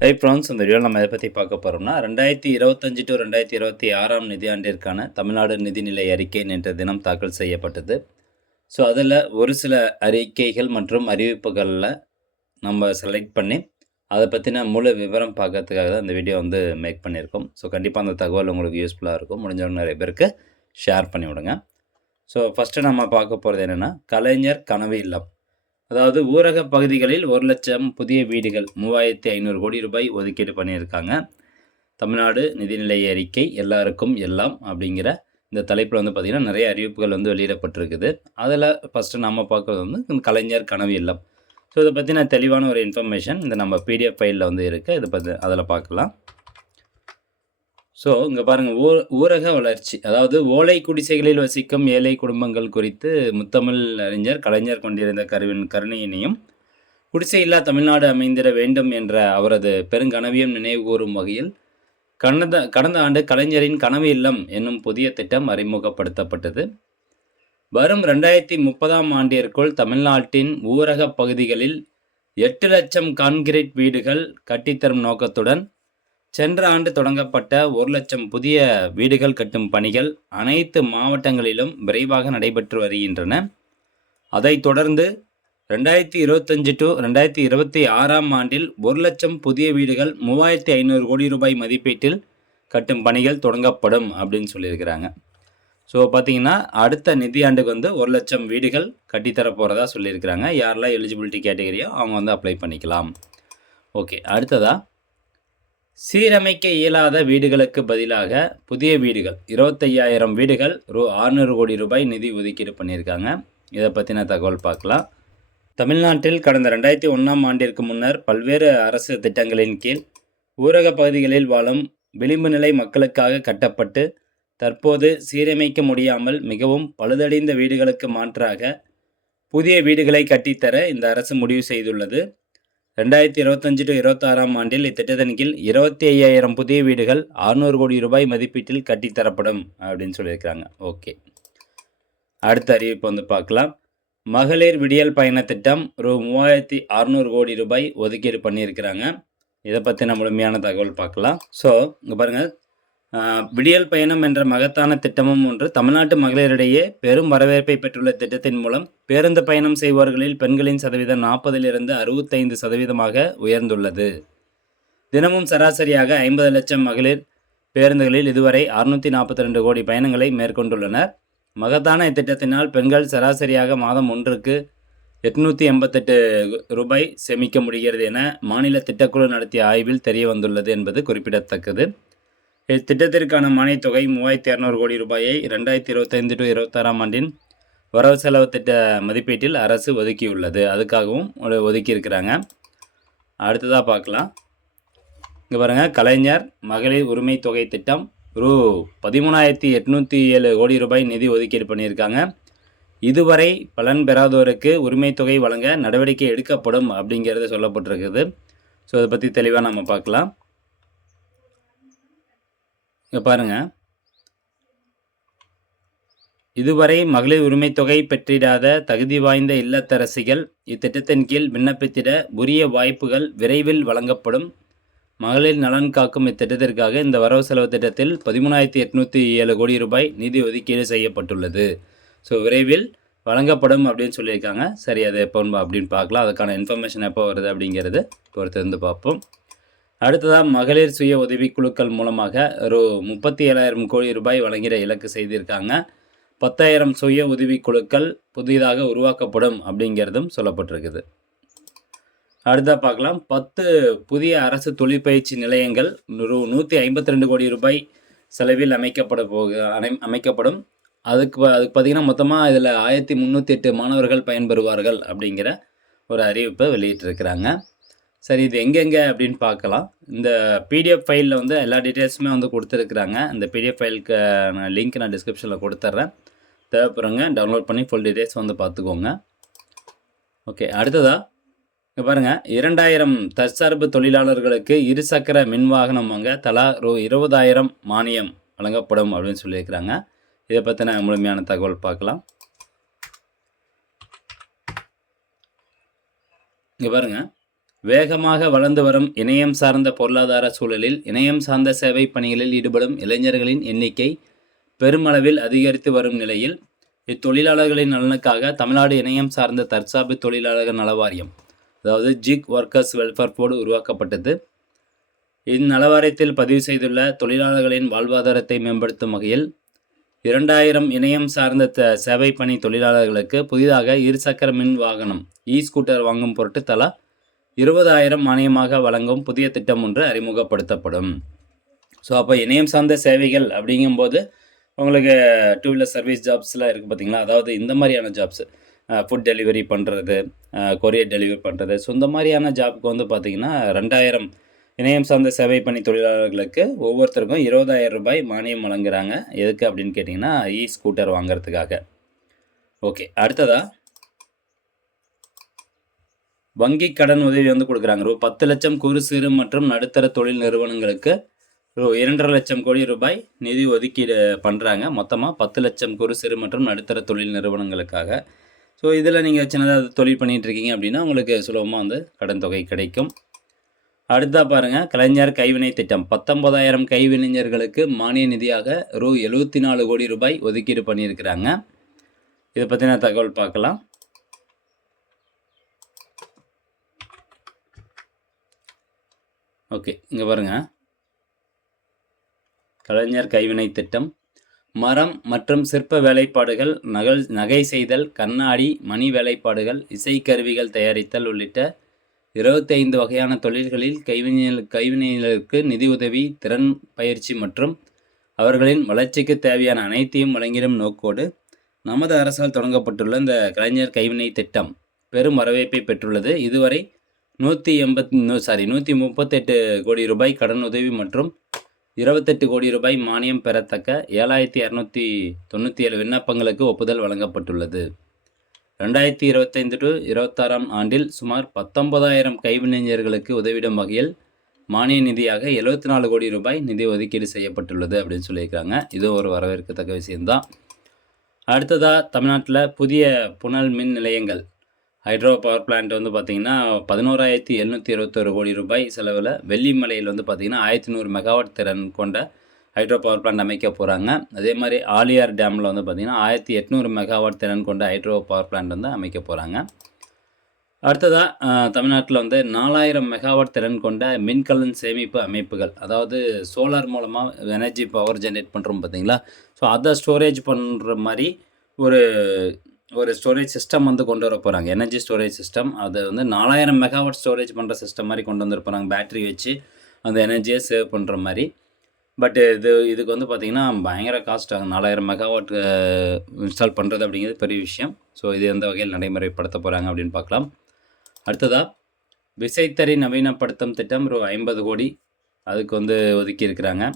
Friends, இந்த வீடியோவில் நம்ம எதை பற்றி பார்க்க போகிறோம்னா 2025 டு 2026 நிதியாண்டிற்கான தமிழ்நாடு நிதிநிலை அறிக்கை நேற்று தினம் தாக்கல் செய்யப்பட்டது. ஸோ அதில் ஒரு சில அறிக்கைகள் மற்றும் அறிவிப்புகளில் நம்ம செலக்ட் பண்ணி அதை பற்றின முழு விவரம் பார்க்கறதுக்காக தான் இந்த வீடியோ வந்து மேக் பண்ணியிருக்கோம். ஸோ கண்டிப்பாக அந்த தகவல் உங்களுக்கு யூஸ்ஃபுல்லாக இருக்கும். முடிஞ்சவங்க நிறைய பேருக்கு ஷேர் பண்ணி விடுங்க. ஸோ ஃபஸ்ட்டு நம்ம பார்க்க போகிறது என்னென்னா, கலைஞர் கனவு இல்லம். அதாவது ஊரக பகுதிகளில் 1,00,000 புதிய வீடுகள் 3,500 கோடி ரூபாய் ஒதுக்கீடு பண்ணியிருக்காங்க. தமிழ்நாடு நிதிநிலை அறிக்கை எல்லாருக்கும் எல்லாம் அப்படிங்கிற இந்த தலைப்பில் வந்து பார்த்திங்கன்னா நிறைய அறிவிப்புகள் வந்து வெளியிடப்பட்டிருக்குது. அதில் ஃபஸ்ட்டு நம்ம பார்க்குறது வந்து கலைஞர் கனவு இல்லம். ஸோ இதை பற்றின தெளிவான ஒரு இன்ஃபர்மேஷன் இந்த நம்ம பிடிஎஃப் ஃபைலில் வந்து இருக்குது. இதை பற்றி அதில் பார்க்கலாம். ஸோ இங்கே பாருங்கள், ஊரக வளர்ச்சி, அதாவது ஓலை குடிசைகளில் வசிக்கும் ஏழை குடும்பங்கள் குறித்து முத்தமிழ் அறிஞர் கலைஞர் கொண்டிருந்த கருணையினையும் குடிசையில்லா தமிழ்நாடு அமைந்திட வேண்டும் என்ற அவரது பெருங்கனவையும் நினைவு கூறும் வகையில் கடந்த ஆண்டு கலைஞரின் கனவு இல்லம் என்னும் புதிய திட்டம் அறிமுகப்படுத்தப்பட்டது. வரும் 2030ஆம் ஆண்டிற்குள் தமிழ்நாட்டின் ஊரக பகுதிகளில் 8 லட்சம் கான்கிரீட் வீடுகள் கட்டித்தரும் நோக்கத்துடன் சென்ற ஆண்டு தொடங்கப்பட்ட 1,00,000 புதிய வீடுகள் கட்டும் பணிகள் அனைத்து மாவட்டங்களிலும் விரைவாக நடைபெற்று வருகின்றன. அதைத் தொடர்ந்து 2025 டு 2026ஆம் ஆண்டில் 1,00,000 புதிய வீடுகள் 3,500 கோடி ரூபாய் மதிப்பீட்டில் கட்டும் பணிகள் தொடங்கப்படும் அப்படின்னு சொல்லியிருக்கிறாங்க. ஸோ பார்த்தீங்கன்னா அடுத்த நிதியாண்டுக்கு வந்து 1,00,000 வீடுகள் கட்டித்தர போகிறதா சொல்லியிருக்கிறாங்க. யாரெல்லாம் எலிஜிபிலிட்டி கேட்டகரியோ அவங்க வந்து அப்ளை பண்ணிக்கலாம். ஓகே, அடுத்ததாக சீரமைக்க இயலாத வீடுகளுக்கு பதிலாக புதிய வீடுகள் 25,000 வீடுகள் 600 கோடி ரூபாய் நிதி ஒதுக்கீடு பண்ணியிருக்காங்க. இதை பற்றின தகவல் பார்க்கலாம். தமிழ்நாட்டில் கடந்த 2001ஆம் ஆண்டிற்கு முன்னர் பல்வேறு அரசு திட்டங்களின் கீழ் ஊரக பகுதிகளில் வாழும் விளிம்பு நிலை மக்களுக்காக கட்டப்பட்டு தற்போது சீரமைக்க முடியாமல் மிகவும் பழுதடைந்த வீடுகளுக்கு மாற்றாக புதிய வீடுகளை கட்டித்தர இந்த அரசு முடிவு செய்துள்ளது. 2025 டு 26ஆம் ஆண்டில் இத்திட்டத்தின் கீழ் 25,000 புதிய வீடுகள் 600 கோடி ரூபாய் மதிப்பீட்டில் கட்டித்தரப்படும் அப்படின்னு சொல்லியிருக்கிறாங்க. ஓகே, அடுத்த அறிவிப்பு வந்து பார்க்கலாம். மகளிர் விடியல் பயண திட்டம் 3,600 கோடி ரூபாய் ஒதுக்கீடு பண்ணியிருக்கிறாங்க. இதை பற்றின முழுமையான தகவல் பார்க்கலாம். ஸோ இங்கே பாருங்கள், விடியல் பயணம் என்ற மகத்தான திட்டமும் ஒன்று தமிழ்நாட்டு மகளிரிடையே பெரும் வரவேற்பை பெற்றுள்ள திட்டத்தின் மூலம் பேருந்து பயணம் செய்பவர்களில் பெண்களின் சதவீதம் 40லிருந்து 65% உயர்ந்துள்ளது. தினமும் சராசரியாக 50 லட்சம் மகளிர் பேருந்துகளில் இதுவரை 642 கோடி பயணங்களை மேற்கொண்டுள்ளனர். மகத்தான இத்திட்டத்தினால் பெண்கள் சராசரியாக மாதம் ஒன்றுக்கு 888 ரூபாய் சேமிக்க முடிகிறது என மாநில திட்டக்குழு நடத்திய ஆய்வில் தெரிய வந்துள்ளது என்பது குறிப்பிடத்தக்கது. இத்திட்டத்திற்கான மானியத் தொகை 3,200 கோடி ரூபாயை 2025 டு 26ஆம் ஆண்டின் வரவு செலவு திட்ட மதிப்பீட்டில் அரசு ஒதுக்கியுள்ளது. அதுக்காகவும் ஒதுக்கியிருக்கிறாங்க. அடுத்ததாக பார்க்கலாம். இங்கே பாருங்கள், கலைஞர் மகளிர் உரிமை தொகை திட்டம் 13,807 கோடி ரூபாய் நிதி ஒதுக்கீடு பண்ணியிருக்காங்க. இதுவரை பலன் பெறாதோருக்கு உரிமை தொகை வழங்க நடவடிக்கை எடுக்கப்படும் அப்படிங்கிறது சொல்லப்பட்டிருக்குது. ஸோ அதை பற்றி தெளிவாக நம்ம பார்க்கலாம். இங்கே பாருங்கள், இதுவரை மகளிர் உரிமை தொகை பெற்றிடாத தகுதி வாய்ந்த இல்லத்தரசிகள் இத்திட்டத்தின் கீழ் விண்ணப்பித்திட உரிய வாய்ப்புகள் விரைவில் வழங்கப்படும். மகளிர் நலன் காக்கும் இத்திட்டத்திற்காக இந்த வரவு செலவு திட்டத்தில் 13,807 கோடி ரூபாய் நிதி ஒதுக்கீடு செய்யப்பட்டுள்ளது. ஸோ விரைவில் வழங்கப்படும் அப்படின்னு சொல்லியிருக்காங்க. சரி, அது எப்போ அப்படின்னு பார்க்கலாம். அதுக்கான இன்ஃபர்மேஷன் எப்போ வருது அப்படிங்கிறது பொறுத்திருந்து பார்ப்போம். அடுத்ததாக மகளிர் சுய உதவிக்குழுக்கள் மூலமாக 37,000 கோடி ரூபாய் வழங்கிட இலக்கு செய்திருக்காங்க. 10,000 சுய உதவிக்குழுக்கள் புதிதாக உருவாக்கப்படும் அப்படிங்கிறதும் சொல்லப்பட்டிருக்குது. அடுத்ததாக பார்க்கலாம். 10 புதிய அரசு தொழிற்பயிற்சி நிலையங்கள் 152 கோடி ரூபாய் செலவில் அமைக்கப்படும். அதுக்கு பார்த்திங்கன்னா மொத்தமாக இதில் 1,308 மாணவர்கள் பயன்பெறுவார்கள் அப்படிங்கிற ஒரு அறிவிப்பை வெளியிட்டிருக்கிறாங்க. சரி, இது எங்கெங்கே அப்படின்னு பார்க்கலாம். இந்த பிடிஎஃப் ஃபைலில் வந்து எல்லா டீட்டெயில்ஸுமே வந்து கொடுத்துருக்குறாங்க. இந்த பிடிஎஃப் ஃபைலுக்கு லிங்க் நான் டிஸ்கிரிப்ஷனில் கொடுத்துட்றேன். தேவைப்படுறவங்க டவுன்லோட் பண்ணி ஃபுல் டீட்டெயில்ஸ் வந்து பார்த்துக்கோங்க. ஓகே, அடுத்ததாக இங்கே பாருங்கள், 2,000 தற்சார்பு தொழிலாளர்களுக்கு இருசக்கர மின் வாகனம் வாங்க தலா 20,000 மானியம் வழங்கப்படும் அப்படின்னு சொல்லியிருக்கிறாங்க. இதை பற்றின முழுமையான தகவல் பார்க்கலாம். இங்கே பாருங்கள், வேகமாக வளர்ந்து வரும் இணையம் சார்ந்த பொருளாதார சூழலில் இணையம் சார்ந்த சேவை பணிகளில் ஈடுபடும் இளைஞர்களின் எண்ணிக்கை பெருமளவில் அதிகரித்து வரும் நிலையில் இத்தொழிலாளர்களின் நலனுக்காக தமிழ்நாடு இணையம் சார்ந்த தற்சார்பு தொழிலாளர்கள் நல வாரியம், அதாவது ஜிக் ஒர்க்கர்ஸ் வெல்ஃபேர் போர்டு உருவாக்கப்பட்டது. இந்நலவாரியத்தில் பதிவு செய்துள்ள தொழிலாளர்களின் வாழ்வாதாரத்தை மேம்படுத்தும் வகையில் 2000 இணையம் சார்ந்த சேவை பணி தொழிலாளர்களுக்கு புதிதாக இருசக்கர மின் வாகனம் ஸ்கூட்டர் வாங்கும் பொருட்டு தலா 20,000 மானியமாக வழங்கும் புதிய திட்டம் ஒன்று அறிமுகப்படுத்தப்படும். ஸோ அப்போ இணையம் சார்ந்த சேவைகள் அப்படிங்கும்போது உங்களுக்கு 2 வீலர் சர்வீஸ் ஜாப்ஸ்லாம் இருக்குது பார்த்தீங்களா, அதாவது இந்த மாதிரியான ஜாப்ஸு ஃபுட் டெலிவரி பண்ணுறது, கொரியர் டெலிவரி பண்ணுறது. ஸோ இந்த மாதிரியான ஜாப்புக்கு வந்து பார்த்திங்கன்னா 2000 இணையம் சார்ந்த சேவை பணி தொழிலாளர்களுக்கு ஒவ்வொருத்தருக்கும் 20,000 ரூபாய் மானியம் வழங்குறாங்க. எதுக்கு அப்படின்னு கேட்டிங்கன்னா ஸ்கூட்டர் வாங்கிறதுக்காக. ஓகே, அடுத்ததாக வங்கி கடன் உதவி வந்து கொடுக்குறாங்க. ரூ 10 லட்சம் குறு சிறு மற்றும் நடுத்தர தொழில் நிறுவனங்களுக்கு ரூ 2.5 லட்சம் கோடி ரூபாய் நிதி ஒதுக்கீடு பண்ணுறாங்க. மொத்தமாக 10 லட்சம் குறு சிறு மற்றும் நடுத்தர தொழில் நிறுவனங்களுக்காக. ஸோ இதில் நீங்கள் சின்னதாக தொழில் பண்ணிகிட்ருக்கீங்க அப்படின்னா உங்களுக்கு சுலபமாக வந்து கடன் தொகை கிடைக்கும். அடுத்தா பாருங்கள், கலைஞர் கைவினை திட்டம் 19,000 கைவினைஞர்களுக்கு மானிய நிதியாக ரூ 74 கோடி ரூபாய் ஒதுக்கீடு பண்ணியிருக்கிறாங்க. இதை பற்றின தகவல் பார்க்கலாம். ஓகே, இங்கே பாருங்கள், கலைஞர் கைவினை திட்டம் மரம் மற்றும் சிற்ப வேலைப்பாடுகள், நகை செய்தல், கண்ணாடி, மணி வேலைப்பாடுகள், இசைக்கருவிகள் தயாரித்தல் உள்ளிட்ட 25 வகையான தொழில்களில் கைவினைஞர்களுக்கு நிதி உதவி, திறன் பயிற்சி மற்றும் அவர்களின் வளர்ச்சிக்கு தேவையான அனைத்தையும் வழங்கிடும் நோக்கோடு நமது அரசால் தொடங்கப்பட்டுள்ள இந்த கலைஞர் கைவினை திட்டம் பெரும் வரவேற்பை பெற்றுள்ளது. இதுவரை 138 கோடி ரூபாய் கடன் உதவி மற்றும் 28 கோடி ரூபாய் மானியம் பெறத்தக்க 7,297 விண்ணப்பங்களுக்கு ஒப்புதல் வழங்கப்பட்டுள்ளது. 2025 to 26 ஆண்டில் சுமார் 19,000 கைவினைஞர்களுக்கு உதவிடும் வகையில் மானிய நிதியாக 74 கோடி ரூபாய் நிதி ஒதுக்கீடு செய்யப்பட்டுள்ளது அப்படின்னு சொல்லியிருக்காங்க. இது ஒரு வரவேற்கத்தக்க விஷயம்தான். அடுத்ததாக தமிழ்நாட்டில் புதிய புனல் மின் நிலையங்கள், ஹைட்ரோ பவர் பிளான்ட் வந்து பார்த்திங்கன்னா 11,721 கோடி ரூபாய் செலவில் வெள்ளிமலையில் வந்து பார்த்திங்கன்னா 1,100 மெகாவாட் திறன் கொண்ட ஹைட்ரோ பவர் பிளான்ட் அமைக்க போகிறாங்க. அதே மாதிரி ஆலியார் டேமில் வந்து பார்த்திங்கன்னா 1,800 மெகாவாட் திறன் கொண்ட ஹைட்ரோ பவர் பிளான்ட் வந்து அமைக்க போகிறாங்க. அடுத்ததாக தமிழ்நாட்டில் வந்து 4,000 மெகாவாட் திறன் கொண்ட மின்கலன் சேமிப்பு அமைப்புகள், அதாவது சோலார் மூலமாக எனர்ஜி பவர் ஜென்ரேட் பண்ணுறோம் பார்த்திங்களா, ஸோ அதை ஸ்டோரேஜ் பண்ணுற மாதிரி ஒரு ஸ்டோரேஜ் சிஸ்டம் வந்து கொண்டு வர போகிறாங்க. Energy storage system. அது வந்து 4,000 மெகாவாட் ஸ்டோரேஜ் பண்ணுற சிஸ்டம் மாதிரி கொண்டு வந்துட போகிறாங்க. பேட்ரி வச்சு அந்த எனர்ஜியை சேவ் பண்ணுற மாதிரி. பட் இதுக்கு வந்து பார்த்திங்கன்னா பயங்கர காஸ்ட் ஆகும். 4,000 மெகாவாட் இன்ஸ்டால் பண்ணுறது அப்படிங்கிறது பெரிய விஷயம். ஸோ இது எந்த வகையில் நடைமுறைப்படுத்த போகிறாங்க அப்படின்னு பார்க்கலாம். அடுத்ததாக விசைத்தறி நவீனப்படுத்தும் திட்டம் ரூ 50 கோடி அதுக்கு வந்து ஒதுக்கி இருக்கிறாங்க.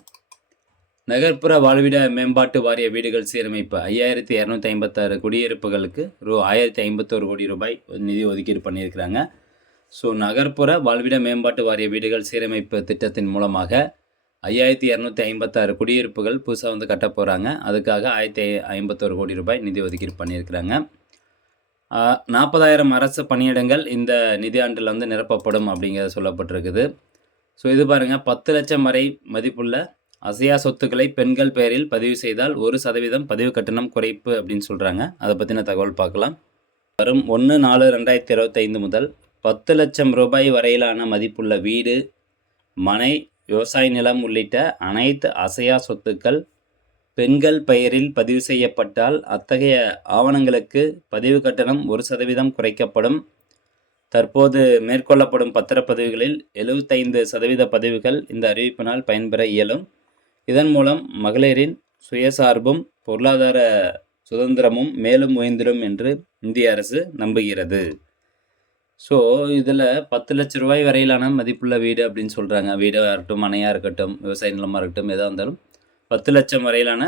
நகர்ப்புற வாழ்விட மேம்பாட்டு வாரிய வீடுகள் சீரமைப்பு 5,256 குடியிருப்புகளுக்கு ரூ 1,051 கோடி ரூபாய் நிதி ஒதுக்கீடு பண்ணியிருக்கிறாங்க. ஸோ நகர்ப்புற வாழ்விட மேம்பாட்டு வாரிய வீடுகள் சீரமைப்பு திட்டத்தின் மூலமாக 5,256 குடியிருப்புகள் புதுசாக வந்து கட்ட போகிறாங்க. அதுக்காக 1,051 கோடி ரூபாய் நிதி ஒதுக்கீடு பண்ணியிருக்கிறாங்க. 40,000 அரசு பணியிடங்கள் இந்த நிதியாண்டில் வந்து நிரப்பப்படும் அப்படிங்கிறது சொல்லப்பட்டிருக்குது. ஸோ இது பாருங்கள், 10 லட்சம் வரை மதிப்புள்ள அசையா சொத்துக்களை பெண்கள் பெயரில் பதிவு செய்தால் 1% பதிவு கட்டணம் குறைப்பு அப்படின்னு சொல்கிறாங்க. அதை பற்றின தகவல் பார்க்கலாம். வரும் 1/4/2025 முதல் 10 லட்சம் ரூபாய் வரையிலான மதிப்புள்ள வீடு, மனை, விவசாய நிலம் உள்ளிட்ட அனைத்து அசையா சொத்துக்கள் பெண்கள் பெயரில் பதிவு செய்யப்பட்டால் அத்தகைய ஆவணங்களுக்கு பதிவு கட்டணம் 1% குறைக்கப்படும். தற்போது மேற்கொள்ளப்படும் பத்திரப்பதிவுகளில் 75% பதிவுகள் இந்த அறிவிப்பினால் பயன்பெற இயலும். இதன் மூலம் மகளிரின் சுயசார்பும் பொருளாதார சுதந்திரமும் மேலும் உயர்ந்திடும் என்று இந்திய அரசு நம்புகிறது. ஸோ இதில் 10 லட்ச ரூபாய் வரையிலான மதிப்புள்ள வீடு அப்படின்னு சொல்கிறாங்க. வீடாக இருக்கட்டும், மனையாக இருக்கட்டும், விவசாய நிலமாக இருக்கட்டும், எதாக இருந்தாலும் 10 லட்சம் வரையிலான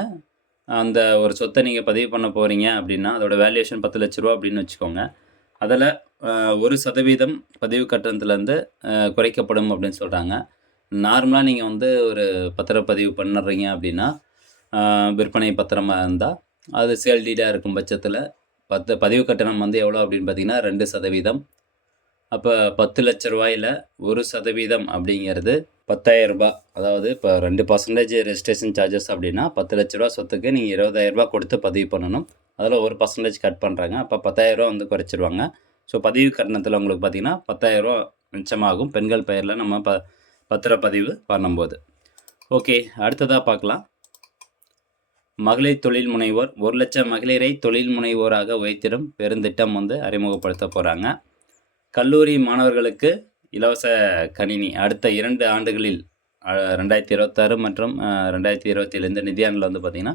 அந்த ஒரு சொத்தை நீங்கள் பதிவு பண்ண போகிறீங்க அப்படின்னா அதோட வேல்யூவேஷன் 10 லட்ச ரூபா அப்படின்னு வச்சுக்கோங்க. அதில் 1% பதிவு கட்டணத்துலேருந்து குறைக்கப்படும் அப்படின்னு சொல்கிறாங்க. நார்மலாக நீங்கள் வந்து ஒரு பத்திரப்பதிவு பண்ணுறீங்க அப்படின்னா விற்பனை பத்திரமாக இருந்தால் அது சேல் டீடாக இருக்கும் பட்சத்தில் பதிவு கட்டணம் வந்து எவ்வளோ அப்படின்னு பார்த்தீங்கன்னா 2%. அப்போ 10,00,000 1% அப்படிங்கிறது ரூ. 10,000. அதாவது இப்போ 2% ரெஜிஸ்ட்ரேஷன் சார்ஜஸ் அப்படின்னா ரூ. 10,00,000 சொத்துக்கு நீங்கள் ரூ. 20,000 கொடுத்து பதிவு பண்ணணும். அதில் 1% கட் பண்ணுறாங்க. அப்போ ரூ. 10,000 வந்து குறைச்சிருவாங்க. ஸோ பதிவு கட்டணத்தில் உங்களுக்கு பார்த்தீங்கன்னா ரூ. 10,000 மிச்சமாகும் பெண்கள் பெயரில் நம்ம பத்திரப்பதிவு பண்ணும்போது. ஓகே, அடுத்ததாக பார்க்கலாம். மகளிர் தொழில் முனைவோர் 1,00,000 மகளிரை தொழில் முனைவோராக உயர்த்திடும் பெருந்திட்டம் வந்து அறிமுகப்படுத்த போகிறாங்க. கல்லூரி மாணவர்களுக்கு இலவச கணினி அடுத்த 2 ஆண்டுகளில் 2026 மற்றும் 2027 இந்த நிதியாண்டில் வந்து பார்த்திங்கன்னா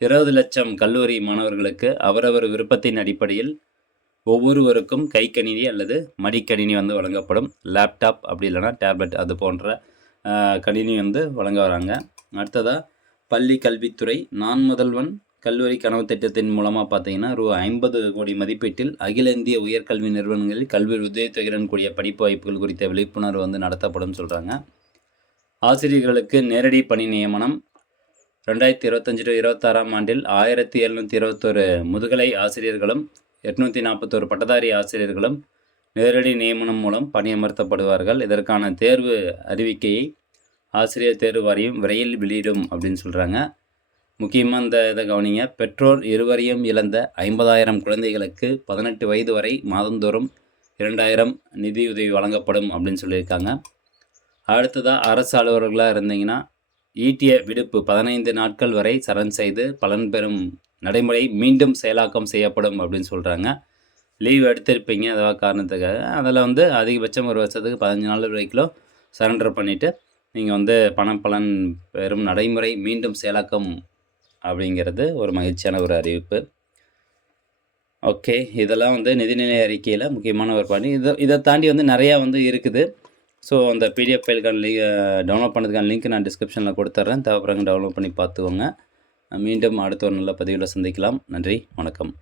20,00,000 கல்லூரி மாணவர்களுக்கு அவரவர் விருப்பத்தின் அடிப்படையில் ஒவ்வொருவருக்கும் கைக்கணினி அல்லது மடிக்கணினி வந்து வழங்கப்படும். லேப்டாப் அப்படி இல்லைனா டேப்லெட் அது போன்ற கணினி வந்து வழங்க வராங்க. அடுத்ததாக பள்ளி கல்வித்துறை நான் முதல்வன் கல்லூரி கனவு திட்டத்தின் மூலமாக பார்த்தீங்கன்னா ரூ. 50 கோடி மதிப்பீட்டில் அகில இந்திய உயர்கல்வி நிறுவனங்களில் கல்வி உதவித்தொகையுடன் கூடிய படிப்பு வாய்ப்புகள் குறித்த விழிப்புணர்வு வந்து நடத்தப்படும் சொல்கிறாங்க. ஆசிரியர்களுக்கு நேரடி பணி நியமனம் 2025-26 ஆண்டில் 1721 முதுகலை ஆசிரியர்களும் 841 பட்டதாரி ஆசிரியர்களும் நேரடி நியமனம் மூலம் பணியமர்த்தப்படுவார்கள். இதற்கான தேர்வு அறிவிக்கையை ஆசிரியர் தேர்வு வாரியம் விரைவில் வெளியிடும் அப்படின்னு சொல்கிறாங்க. முக்கியமாக இந்த இதை கவனிங்க. பெற்றோர் இருவரையும் இழந்த 50,000 குழந்தைகளுக்கு 18 வயது வரை மாதந்தோறும் 2,000 நிதியுதவி வழங்கப்படும் அப்படின்னு சொல்லியிருக்காங்க. அடுத்ததாக அரசு அலுவலர்களாக இருந்தீங்கன்னா ஈட்டிய விடுப்பு 15 நாட்கள் வரை சரண் செய்து பலன் பெறும் நடைமுறை மீண்டும் செயலாக்கம் செய்யப்படும் அப்படின்னு சொல்கிறாங்க. லீவ் எடுத்திருப்பீங்க ஏதாவது காரணத்துக்காக, அதில் வந்து அதிகபட்சம் ஒரு வருஷத்துக்கு 15 நாள் வரைக்கும் சரண்டர் பண்ணிவிட்டு நீங்கள் வந்து பலன் பெறும் நடைமுறை மீண்டும் செயலாக்கம் அப்படிங்கிறது ஒரு மகிழ்ச்சியான ஒரு அறிவிப்பு. ஓகே, இதெல்லாம் வந்து நிதிநிலை அறிக்கையில் முக்கியமான ஒரு பணி. இதை தாண்டி வந்து நிறையா வந்து இருக்குது. ஸோ அந்த பிடிஎஃப் ஃபைலுக்கான டவுன்லோட் பண்ணுறதுக்கான லிங்க் நான் டிஸ்கிரிப்ஷனில் கொடுத்துட்றேன். தேவைப்படுறவங்க டவுன்லோட் பண்ணி பார்த்துக்கோங்க. மீண்டும் அடுத்த ஒரு நல்ல பதிவில் சந்திக்கலாம். நன்றி, வணக்கம்.